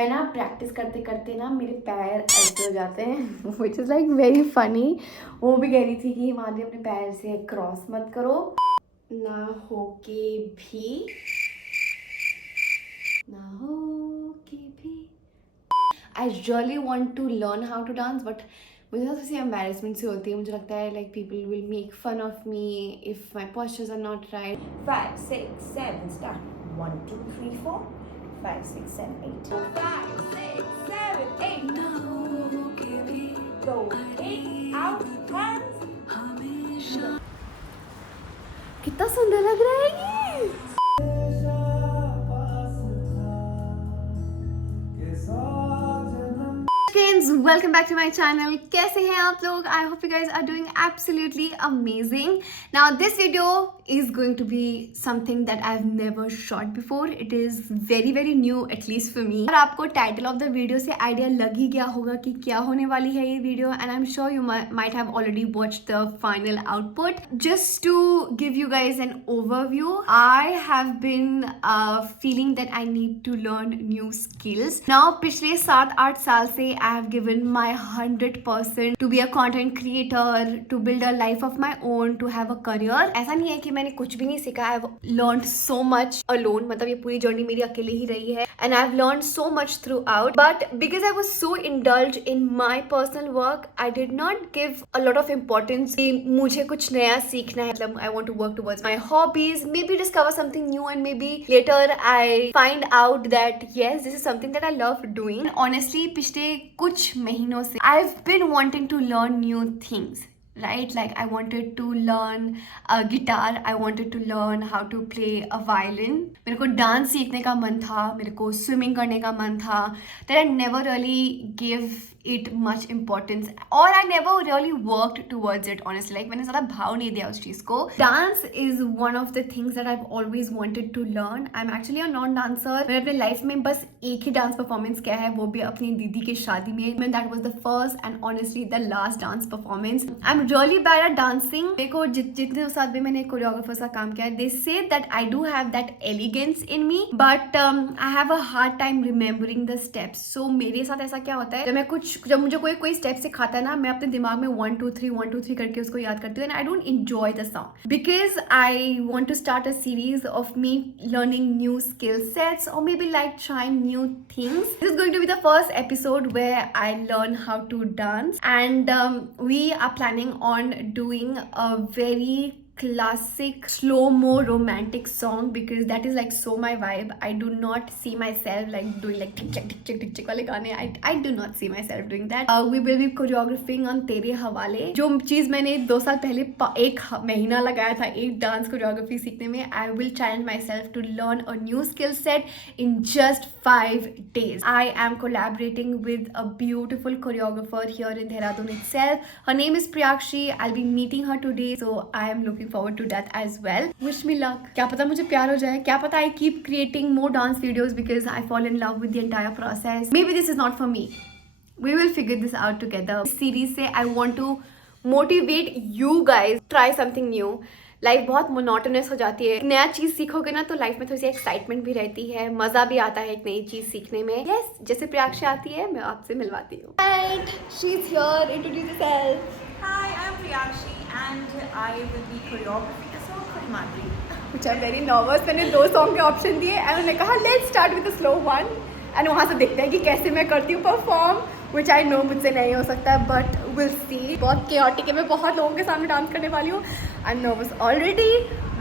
मैं ना प्रैक्टिस करते करते ना मेरे पैर ऐसे हो जाते हैं which is like very funny. वो भी कह रही थी कि हिमालय अपने पैर से क्रॉस मत करो ना होके भी ना होके भी। I really want to learn how to dance but मुझे ना थोड़ी एम्बेरसमेंट से होती है। मुझे लगता है like people will make fun of me if my postures are not right. 5, 6, 7, start. 1, 2, 3, 4, 5, 6, 7, 8. 5, 6, 7, 8. Go in, out, hands. कितना सुंदर लग रहा है ये। Friends, welcome back to my channel. कैसे हैं आप लोग? I hope you guys are doing absolutely amazing. Now this video is going to be something that I've never shot before. It is very new at least for me. और आपको title of the video से idea लग ही गया होगा कि क्या होने वाली है ये video, and I'm sure you might have already watched the final output. Just to give you guys an overview, I have been feeling that I need to learn new skills. Now पिछले 7-8 साल से I have given my 100% to be a content creator, to build a life of my own, to have a career. ऐसा नहीं है कि मैंने कुछ भी नहीं सीखा. I have learned so much alone. मतलब ये पूरी जर्नी मेरी अकेले ही रही है. And I have learned so much throughout. But because I was so indulged in my personal work, I did not give a lot of importance कि मुझे कुछ नया सीखना है. मतलब I want to work towards my hobbies, maybe discover something new, and maybe later I find out that yes, this is something that I love doing. Honestly, पिछले कुछ महीनों से I've been wanting to learn new things. Right, like I wanted to learn a guitar, I wanted to learn how to play a violin. मेरे को dance सीखने का मन था, मेरे को स्विमिंग करने का मन था. That I never really gave it much importance or I never really worked towards it honestly. Like मैंने ज़्यादा भाव नहीं दिया उस चीज़ को. Dance is one of the things that I've always wanted to learn. I'm actually a non-dancer. मैंने अपने life में बस एक ही डांस परफॉर्मेंस किया है, वो भी अपनी दीदी की शादी में. That was the first and honestly the last dance performance. I'm really bad at dancing. मेरे को जितने साथ भी मैंने कोरियोग्राफर का काम किया है, they say that I do have that elegance in me, but I have a hard time remembering the steps. So मेरे साथ ऐसा क्या होता है, जब मुझे कोई स्टेप सिखाता है ना, मैं अपने दिमाग में 1 2 3 1 2 3 करके उसको याद करती हूँ. And I don't enjoy the song because I want to start a series of me learning new skill sets और maybe like trying new things. This is going to be the first episode where I learn how to dance and we are planning on doing a very classic slow-mo romantic song because that is like so my vibe. I do not see myself like doing like tick tick wale gaane. I do not see myself doing that. We will be choreographing on तेरे हवाले. जो चीज़ मैंने 2 साल पहले 1 महीना लगाया था एक डांस कोरियोग्राफी सीखने में, I will challenge myself to learn a new skill set in just 5 days. I am collaborating with a beautiful choreographer here in Dehradun itself. Her name is Priyakshi. I'll be meeting her today, so I am looking forward to that as well. Wish me luck. क्या पता मुझे प्यार हो जाए, क्या पता I keep creating more dance videos because I fall in love with the entire process. Maybe this is not for me. We will figure this out together. इस series से I want to motivate you guys try something new. Life बहुत monotonous हो जाती है. नया चीज सीखोगे ना तो लाइफ में थोड़ी सी एक्साइटमेंट भी रहती है, मजा भी आता है एक नई चीज सीखने में. यस, जैसे प्रियाक्षी आती है मैं आपसे मिलवाती हूँ. Right, she's here. Introduce yourself. Hi, I'm Priyakshi and I will be choreographing a song for Himadri. Which I'm very nervous. मैंने 2 सॉन्ग के ऑप्शन दिए एंड उन्होंने कहा let's start with the slow one and वहाँ से देखते हैं कि कैसे मैं करती हूँ परफॉर्म. विच आई नो मुझसे नहीं हो सकता है बट विल सी. बहुत केओटिक है, मैं बहुत लोगों के सामने डांस करने वाली हूँ. I am nervous already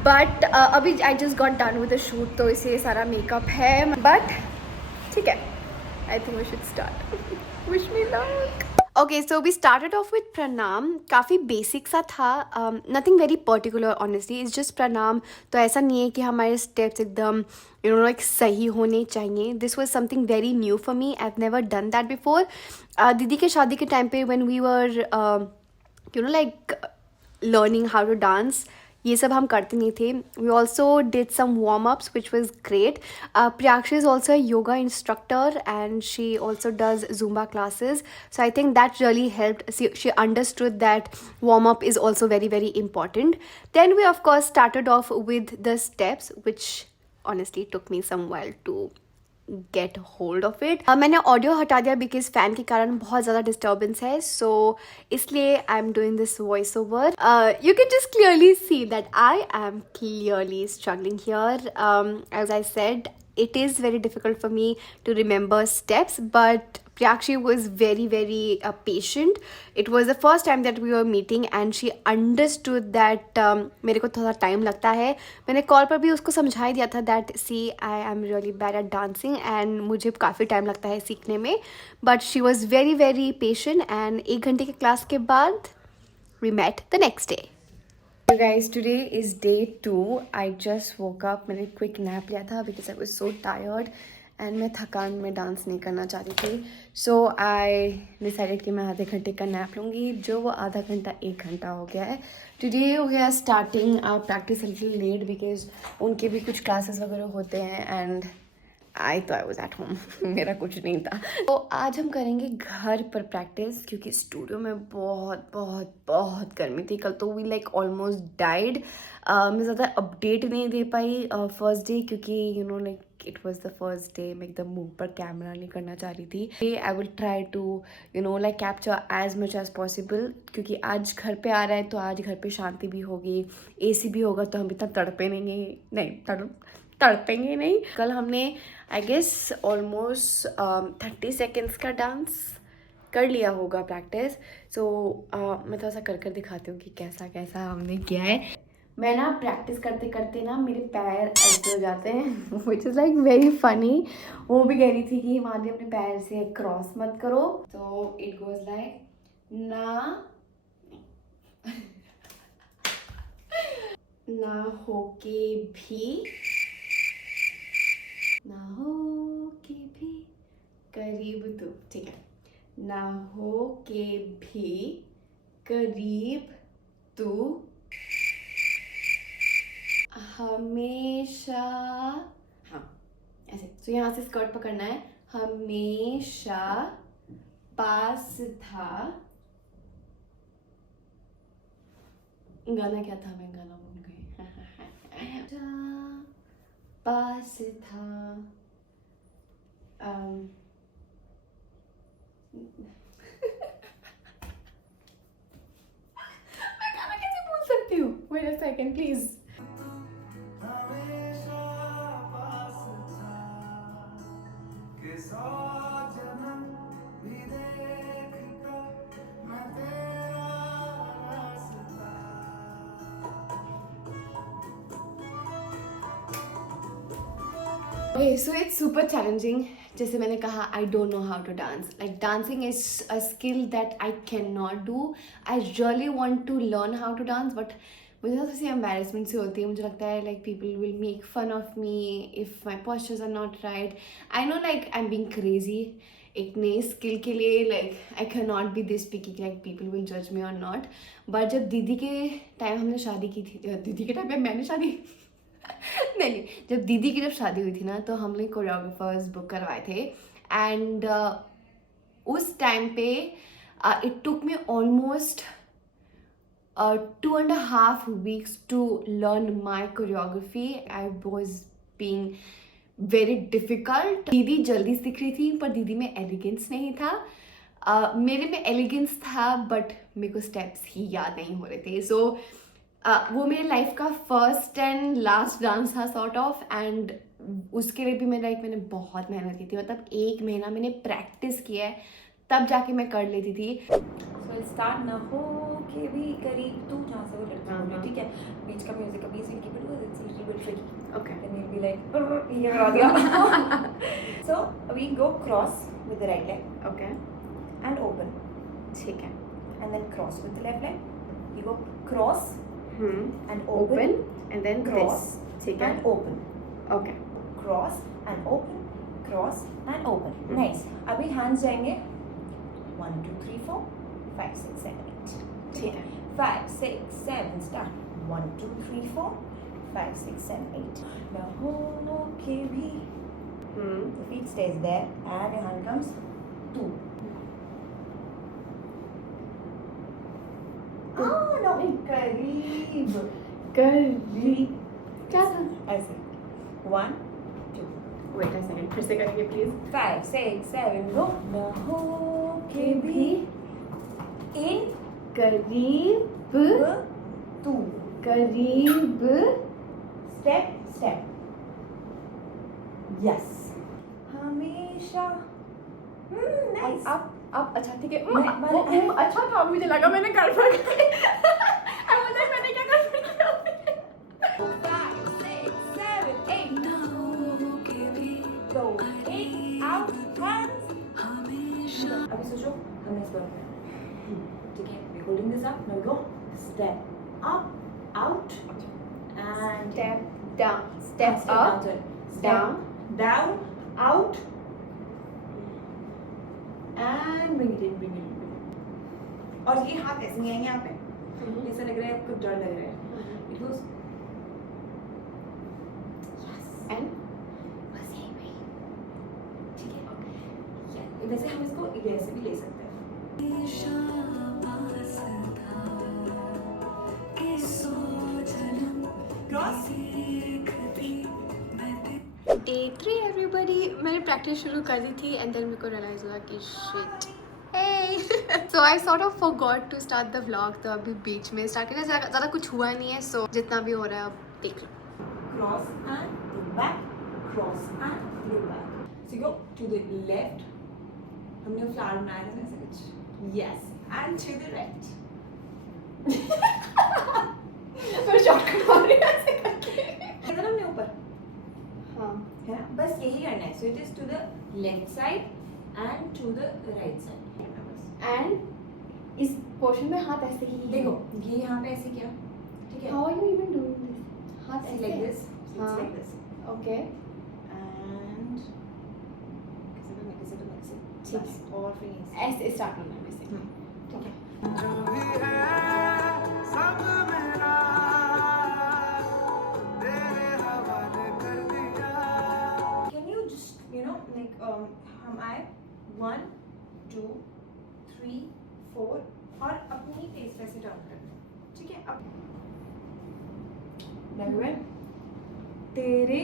but अभी I just got done with the shoot तो इसलिए सारा मेकअप है बट ठीक है. I think we should start. Wish me luck. Okay, so we started off with pranam. काफ़ी बेसिक सा था, nothing very particular honestly. It's just pranam. तो ऐसा नहीं है कि हमारे steps एकदम like सही होने चाहिए. This was something very new for me. I've never done that before. दीदी के शादी के टाइम पे when we were like learning how to dance, ये सब हम करते नहीं थे. We also did some warm-ups which was great. Priyakshi is also a yoga instructor and she also does Zumba classes. So I think that really helped. She understood that warm-up is also very important. Then we of course started off with the steps which honestly took me some while to get hold of it. मैंने audio हटा दिया because fan के कारण बहुत ज़्यादा disturbance है, so इसलिए I am doing this voice over. You can just clearly see that I am clearly struggling here. As I said, it is very difficult for me to remember steps, but Priakshi was very patient. It was the first time that we were meeting and she understood that मेरे को थोड़ा time लगता है. मैंने call पर भी उसको समझा ही दिया था that see I am really bad at dancing and मुझे काफ़ी टाइम लगता है सीखने में, but she was very patient and 1 घंटे के क्लास के बाद we met the next day. So guys, today is day 2. I just woke up. मैंने quick nap लिया था because I was so tired and मैं थकान में डांस नहीं करना चाहती थी. So I decided कि मैं आधे घंटे का nap लूँगी, जो वो आधा घंटा 1 घंटा हो गया है. Today we are starting our practice a little late because उनके भी कुछ classes वगैरह होते हैं and I thought I was at home. मेरा कुछ नहीं था. तो आज हम करेंगे घर पर प्रैक्टिस क्योंकि स्टूडियो में बहुत गर्मी थी. कल तो वी लाइक ऑलमोस्ट डाइड. मैं ज़्यादा अपडेट नहीं दे पाई फर्स्ट डे क्योंकि you know like it was the first day. मैं एकदम मुंह पर कैमरा नहीं करना चाह रही थी. I will try to you know like capture as much as possible क्योंकि आज घर पे आ रहा है तो आज घर पे शांति भी होगी, AC भी होगा तो हम इतना तड़पेंगे नहीं. कल हमने आई गेस ऑलमोस्ट 30 सेकेंड्स का डांस कर लिया होगा प्रैक्टिस. सो मैं थोड़ा सा कर दिखाती हूँ कि कैसा हमने किया है. मैं ना प्रैक्टिस करते ना मेरे पैर ऐसे हो जाते हैं which is like very funny. वो भी कह रही थी कि हिमाद्री अपने पैर से क्रॉस मत करो. तो इट गोज लाइक ना होके भी करीब तू. ठीक है. ना हो के भी करीब तू हमेशा. हाँ ऐसे. तो यहाँ से स्कर्ट पकड़ना है. हमेशा पास था. गाना क्या था? मैं गाना भूल गई. पास था. मैं गाना कैसे भूल सकती हूँ? Wait a second, please. Okay, so it's super challenging. जैसे मैंने कहा, I don't know how to dance. Like dancing is a skill that I cannot do. I really want to learn how to dance, but मुझे ना थोड़ी embarrassment सी होती है. मुझे लगता है like people will make fun of me if my postures are not right. I know like I'm being crazy. एक नई स्किल के लिए like I cannot be this picky like people will judge me or not. But जब दीदी के time हमने शादी की थी, दीदी के टाइम में मैंने शादी नहीं, जब दीदी की शादी हुई थी ना तो हमने कोरियोग्राफर्स बुक करवाए थे. एंड उस टाइम पे it took me almost 2.5 weeks to learn my choreography. I was being very difficult. दीदी जल्दी सीख रही थी पर दीदी में एलिगेंस नहीं था. मेरे में एलिगेंस था बट मेरे को स्टेप्स ही याद नहीं हो रहे थे. सो वो मेरे लाइफ का फर्स्ट एंड लास्ट डांस था सॉर्ट ऑफ. एंड उसके लिए भी मैंने बहुत मेहनत की थी. मतलब 1 महीना मैंने प्रैक्टिस किया है तब जाके मैं कर लेती थी. So स्टार्ट ना हो के भी करीब तू जहाँ से वो लड़का बोले. ठीक है. बीच का म्यूजिक अभी से की बिल्कुल it's little bit tricky. Okay. Then we'll be like ये करा दिया. So we go cross with the right leg. Okay. And open. ठीक है. And then cross with the left leg. You go cross. And open and then cross this. ठीक है. and open. Okay. Cross and open. Cross and open. Nice. अभी hands जाएंगे 1 2 3 4 5 6 7 8. ठीक है. 5 6 7 start. 1 2 3 4 5 6 7 8. Now hold okay भी. The feet stays there and your hand comes 2. Oh no, करीब. क्या था? ऐसे 1 2. Wait a second. फिर से करेंगे प्लीज. 5, 6, 7 go. न हो के भी इन करीब तू करीब स्टेप स्टेप. यस. हमेशा. नाइस. अब अच्छा ठीक है. मैं- अच्छा था, मुझे लगा मैंने गड़बड़ की. I was like, मैंने क्या गड़बड़ किया? 5, 6, 7, 8 go in out hands. अभी सोचो हमने इस बार ठीक है. we holding this up. now we go step up out and Step down, step up, down, down out and bring it in. और ये हाथ ऐसे नहीं आएंगे यहाँ पे. ऐसा लग रहा है आपको डर लग रहा है. it goes and बस यहीं पे. ठीक है. वैसे हम इसको ऐसे भी ले सकते हैं. क्रॉस. Day 3 everybody. मैंने प्रैक्टिस शुरू कर दी थी and then मेरे को रियलाइज हुआ कि shit. Hey. So I sort of forgot to start the vlog. तो अभी बीच में स्टार्ट किया. ज़्यादा कुछ हुआ नहीं है, so जितना भी हो रहा है अब देख लो. Cross and look back. Cross and look back. So you go to the left. हमने फ्लावर बनाया था ऐसे कुछ. Yes. And to the right. मैं शॉर्टकट मार रही हूँ ऐसे करके. इधर हमने ऊपर हाँ. है ना. बस यही करना है. So it is to the left side and to the right side. And इस पोर्शन में हाथ ऐसे ही है. देखो ये यहाँ पे ऐसे किया. ठीक है. How are you even doing this? हाथ It's ऐसे like है? this. It's हाँ. like this. Okay. And ठीक है. बस. और फिर ये ऐसे स्टार्ट होना है वैसे. ठीक है. जो भी है सब मेरा तेरे हवाले कर दिया. Can you just like हम आए 1 2 3 4 और अपनी फेस वैसे टर्न कर दो. ठीक है. अब लगे तेरे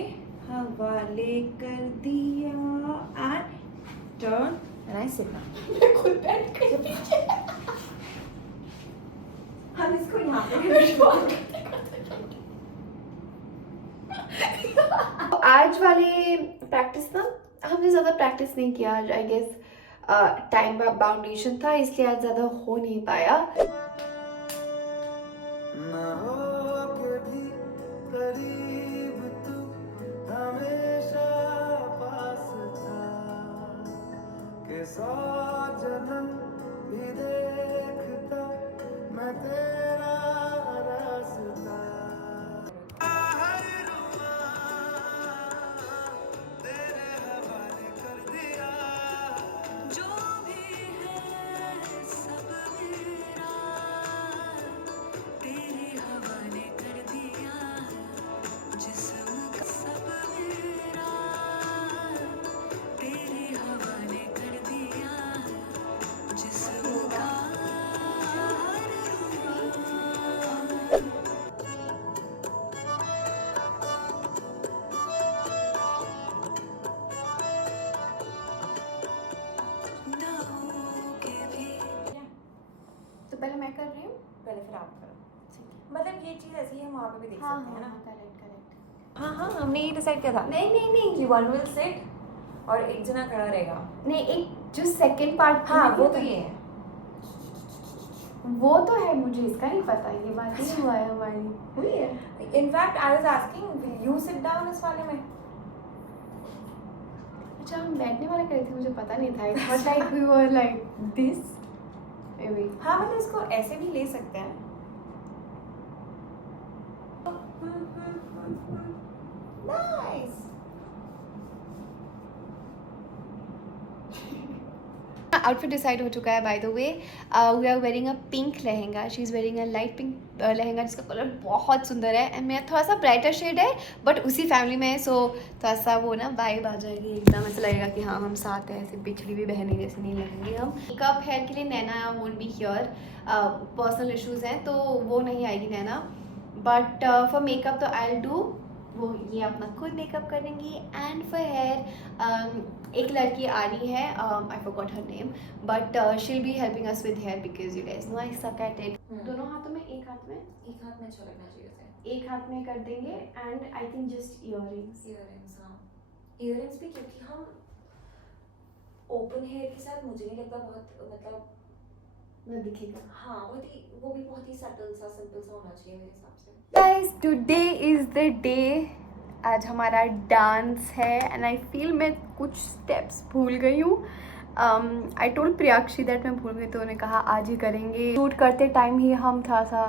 हवाले कर दिया and turn and I sit down. मैं खुद बैठ गई. हम इसको यहाँ पे आज वाले प्रैक्टिस ना हमने ज़्यादा प्रैक्टिस नहीं किया. आई गेस टाइम बाउंडेशन था इसलिए आज ज़्यादा हो नहीं पाया. ना हो के भी करीब तू हमेशा पास था के 100 जन्म भी देखता मैं तेरा रास्ता. हर रुआ तेरे हवाले कर दिया. जो भी है सब मेरा तेरे हवाले कर दिया. जिस्म का सब मेरा तेरे हवाले कर दिया. जिस्म का हर रुआ. ना हो के भी. तो पहले मैं कर रही हूँ. पहले फिर आप करो. मतलब ये चीज़ ऐसी है हम वहाँ पे भी देख हाँ सकते हैं ना. Correct correct. हाँ हमने ये डिसाइड किया था नहीं नहीं नहीं कि one will sit और एक जना खड़ा रहेगा. नहीं, एक जो सेकंड पार्ट हाँ वो तो ये है. वो तो है, मुझे इसका नहीं पता. ये बात नहीं हुआ है हमारी. हुई है. In fact I was asking will you sit down इस वाले में. अच्छा हम बैठने वाला करे थे, मुझे पता नहीं था. It was like we were like this maybe. हाँ मतलब इसको ऐसे भी ले सकते हैं. नाइस. आउटफिट डिसाइड हो चुका है by the way. We are wearing a pink lehenga. She is wearing a light pink lehenga जिसका कलर बहुत सुंदर है. एंड मेरा थोड़ा सा ब्राइटर शेड है बट उसी फैमिली में है. सो थोड़ा सा वो ना वाइब आ जाएगी एकदम. ऐसा लगेगा कि हाँ हम साथ हैं. ऐसे बिछड़ी हुई बहनें जैसे नहीं लगेंगे हम. मेकअप हेयर के लिए Naina won't be here. Personal issues हैं तो वो नहीं आएगी नैना. बट फॉर मेकअप तो आई विल डू वो ये अपना खुद मेकअप करेंगी. एंड फॉर हेयर एक लड़की आ रही है, I forgot her name, but she will be helping us with hair because you guys know I suck at it. दोनों हाथों में, एक हाथ में अच्छा लगना चाहिए उसे. एक हाथ में कर देंगे. And I think just earrings. हाँ, इयररिंग्स भी, क्योंकि हम ओपन हेयर के साथ मुझे नहीं लगता बहुत मतलब ना दिखेगा. हाँ वो भी बहुत ही सटल सा सिंपल सा होना चाहिए मेरे हिसाब से. Guys today is the day. आज हमारा डांस है एंड आई फील मैं कुछ स्टेप्स भूल गई हूँ. आई टोल्ड प्रियाक्षी दैट मैं भूल गई, तो उन्होंने कहा आज ही करेंगे. शूट करते टाइम ही हम थोड़ा सा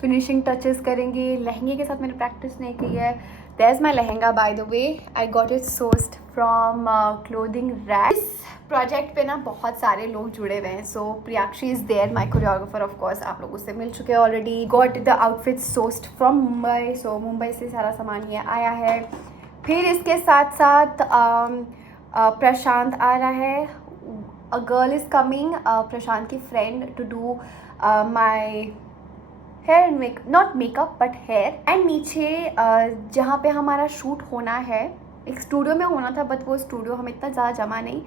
फिनिशिंग टचेस करेंगे. लहंगे के साथ मैंने प्रैक्टिस नहीं की है. That's my lehenga by the way. I got it sourced from clothing rack. इस प्रोजेक्ट पे ना बहुत सारे लोग जुड़े हुए हैं. So Priyakshi is there, my choreographer of course. आप लोग उससे मिल चुके हैं already. Got the outfit sourced from Mumbai. So Mumbai से सारा सामान ये आया है. फिर इसके साथ साथ प्रशांत आ रहा है. A girl is coming, Prashant की friend, to do my hair make, not makeup but hair. And नीचे जहाँ पे हमारा शूट होना है, एक स्टूडियो में होना था, बट वो स्टूडियो हम इतना ज़्यादा जमा नहीं,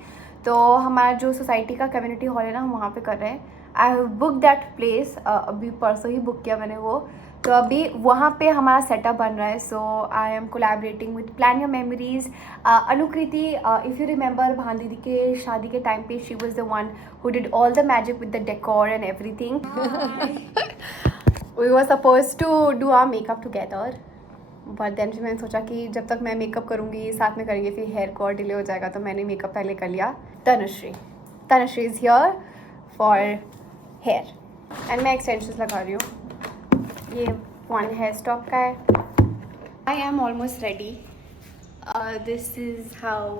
तो हमारा जो सोसाइटी का कम्युनिटी हॉल है ना, हम वहाँ पे कर रहे हैं. I have book that place. अभी परसों ही बुक किया मैंने वो. तो अभी वहाँ पे हमारा सेटअप बन रहा है. So I am collaborating with plan your memories. Anukriti, if you remember, Bhan दीदी के शादी के टाइम पे she was the one who did all the magic with the decor and everything. We were supposed to do our makeup together, but then मैंने सोचा कि जब तक मैं मेकअप करूँगी साथ में करेंगे, फिर हेयर को और डिले हो जाएगा, तो मैंने मेकअप पहले कर लिया. Tanushree is here for hair and मैं एक्सटेंशंस लगा रही हूँ. ये वन हेयर स्टॉक का है. I am almost ready. This is how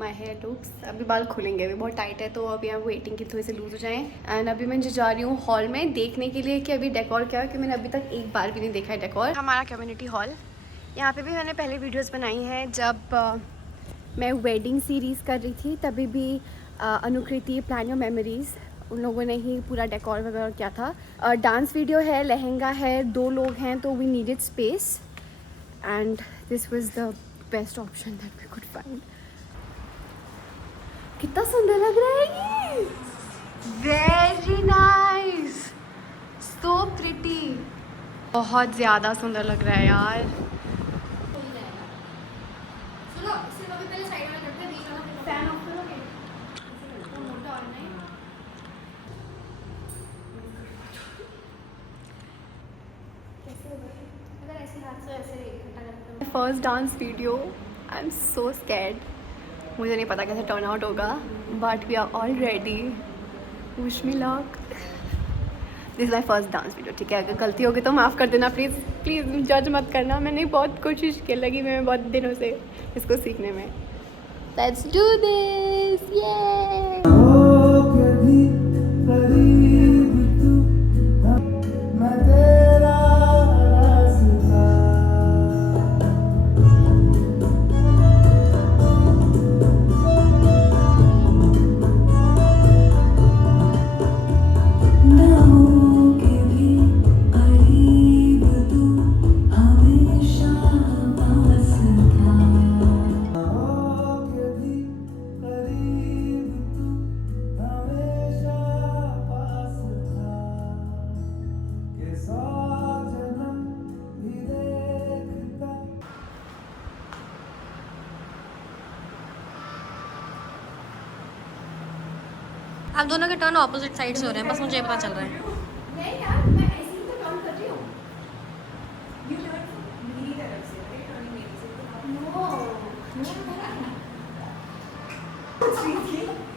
my hair looks. अभी बाल खुलेंगे, अभी बहुत टाइट है, तो अभी हम वेटिंग की थोड़ी सी लूज़ हो जाएँ. एंड अभी मैं जा रही हूँ हॉल में देखने के लिए कि अभी डेकोर क्या है, कि मैंने अभी तक एक बार भी नहीं देखा है डेकोर. हमारा कम्युनिटी हॉल, यहाँ पे भी मैंने पहले वीडियोस बनाई हैं. जब मैं वेडिंग सीरीज़ कर रही थी तभी भी अनुकृति, प्लान योर मेमोरीज़, उन लोगों ने ही पूरा डेकोर वगैरह किया था. डांस वीडियो है, लहंगा है, 2 लोग हैं, तो we needed space and this was the best option that we could find. कितना सुंदर लग रहा है ये. Very nice, so pretty. बहुत ज़्यादा सुंदर लग रहा है यार. फैन ऑफ करोगे? मोटा और नहीं. First dance video. I am so scared. मुझे नहीं पता कैसे टर्न आउट होगा, but we are all ready. Wish me luck. This is my first dance video. ठीक है, अगर गलती होगी तो माफ़ कर देना प्लीज़. प्लीज़ जज मत करना. मैंने बहुत कोशिश की, लगी मैं बहुत दिनों से इसको सीखने में. Let's do this. ये आप दोनों के टर्न ऑपोजिट साइड से हो रहे हैं, बस मुझे पता चल रहा है. नहीं यार, मैं ऐसे ही तो टर्न कर रही हूँ. You learn from मेरी तरफ से, right? turning मेरी से.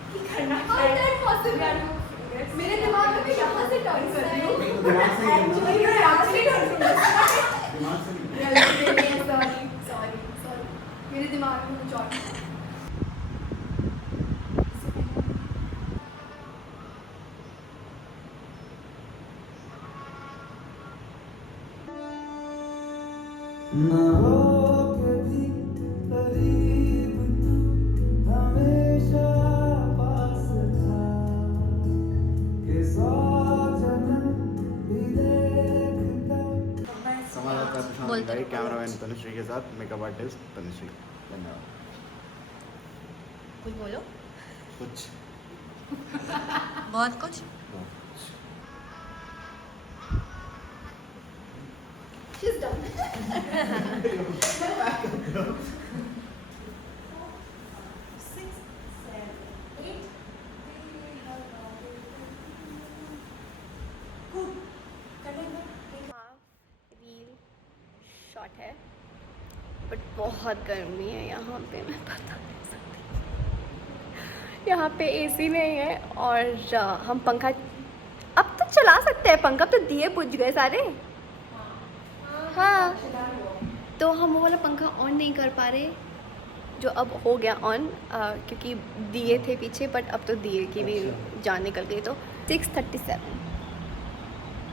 कि करना How is that possible? मेरे दिमाग में भी यहाँ से टर्न कर रही हूँ. Actually, you're actually turn from this side. Sorry. मेरे दिमाग में कुछ और था. ना हो कभी करीब तू हमेशा पास था कि 100 जन्म भी देखता. बोलते कैमरामैन पे तनुश्री के साथ, मेकअप आर्टिस्ट तनुश्री। धन्यवाद। कुछ बोलो। कुछ बहुत कुछ। She's done. 6, 7, 8. Good. Reel shot है बट बहुत गर्मी है यहाँ पे, मैं बता नहीं सकती। यहाँ पे एसी नहीं है और हम पंखा अब तो चला सकते हैं, पंखा तो दिए बुझ गए सारे। हाँ, तो हम वो वाला पंखा ऑन नहीं कर पा रहे जो अब हो गया ऑन, क्योंकि दिए थे पीछे, बट अब तो दिए की भी जान निकल गई। तो 6:37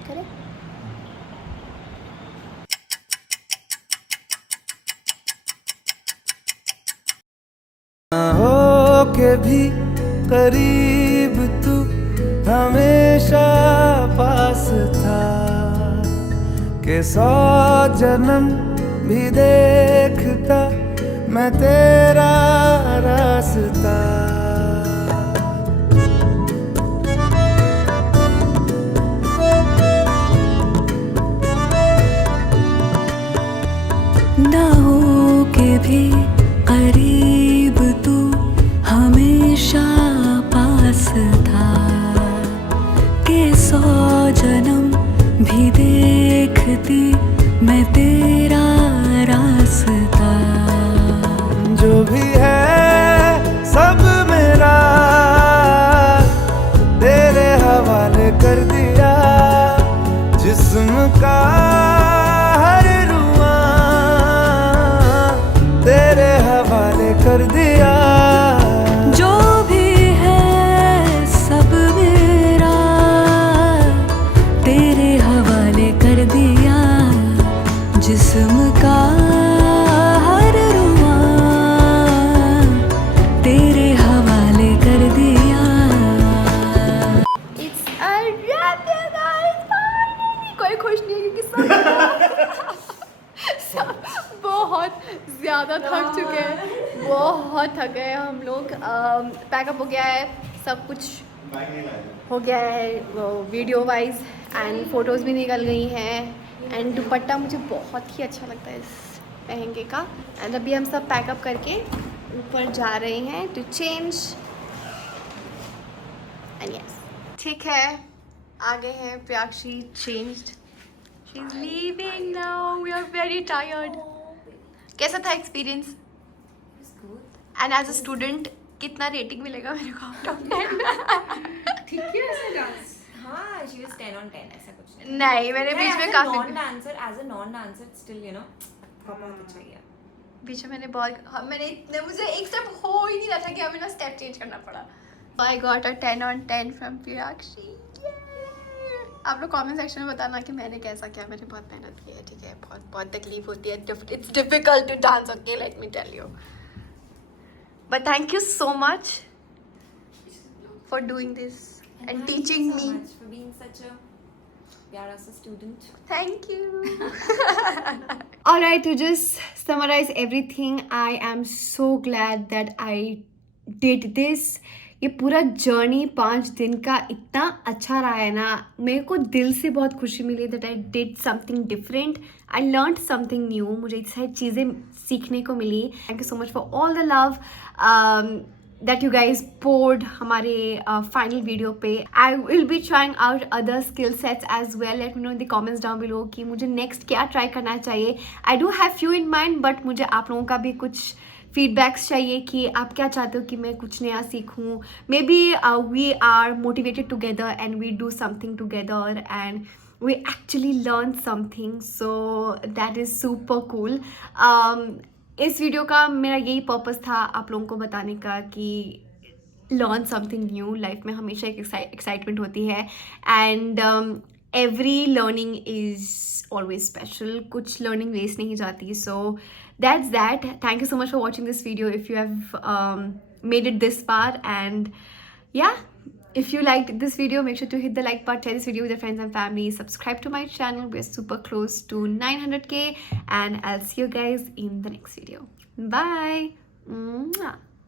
करें। हो के भी करीब तू हमेशा पास था, के 100 जन्म भी देखता मैं तेरा रास्ता। ना हो के भी करीब तू हमेशा पास था, के 100 जन्म भी देखती मैं तेरा रास्ता। जो भी है सब मेरा तेरे हवाले कर दिया, जिस्म का हर रुआ तेरे हवाले कर दिया। जो भी है सब मेरा तेरे हवाले कर दिया, जिस्म का हर रुआ तेरे हवाले कर दिया। It's a wrap, you guys. Finally! कोई खुश नहीं है क्योंकि सब बहुत ज़्यादा थक चुके हैं, बहुत थक गए हम लोग। पैकअप हो गया है, सब कुछ हो गया है वीडियो वाइज, एंड फ़ोटोज़ भी निकल गई हैं, एंड दुपट्टा मुझे बहुत ही अच्छा लगता है इस लहंगे का। एंड अभी हम सब पैकअप करके ऊपर जा रहे हैं टू चेंज। एंड यस, ठीक है, आ गए हैं। Priyakshi changed, she is leaving now, we are very tired. कैसा था experience? And as a student कितना रेटिंग मिलेगा मेरे को आउट ऑफ 10? हाँ, she was 10 on 10, ऐसा कुछ नहीं। नहीं, मैंने बीच में काफी as a non-dancer still, you know, बहुत अच्छा किया। बीच में मैंने बहुत मुझे एक स्टेप हो ही नहीं रहा था कि हमें ना स्टेप चेंज करना पड़ा। I got a 10 on 10 from Priyakshi. आप लोग कमेंट सेक्शन में बताना कि मैंने कैसा किया। मैंने बहुत मेहनत की है, ठीक है, बहुत तकलीफ होती है, it's difficult to dance, okay, let me tell you, but thank you so much for doing this and teaching me. for being such a प्यारा सा student. Thank you. Alright, to just summarize everything, I am so glad that I did this. ये पूरा journey 5 दिन का इतना अच्छा रहा है ना, मेरे को दिल से बहुत खुशी मिली that I did something different, I learned something new, मुझे इतनी सारी चीज़ें सीखने को मिली। Thank you so much for all the love that you guys poured हमारे final video पे. I will be trying out other skill sets as well. Let me know in the comments down below कि मुझे next क्या try करना चाहिए. I do have few in mind, but मुझे आप लोगों का भी कुछ feedbacks चाहिए कि आप क्या चाहते हो कि मैं कुछ नया सीखूं. Maybe we are motivated together and we do something together and we actually learn something. So that is super cool. इस वीडियो का मेरा यही पर्पस था आप लोगों को बताने का कि लर्न समथिंग न्यू. लाइफ में हमेशा एक एक्साइटमेंट होती है and every learning is always special. कुछ लर्निंग वेस्ट नहीं जाती. So that's that. Thank you so much for watching this video if you have made it this far. And या, If you liked this video, make sure to hit the like button, share this video with your friends and family, subscribe to my channel. We're super close to 900k, and I'll see you guys in the next video. Bye. Mwah.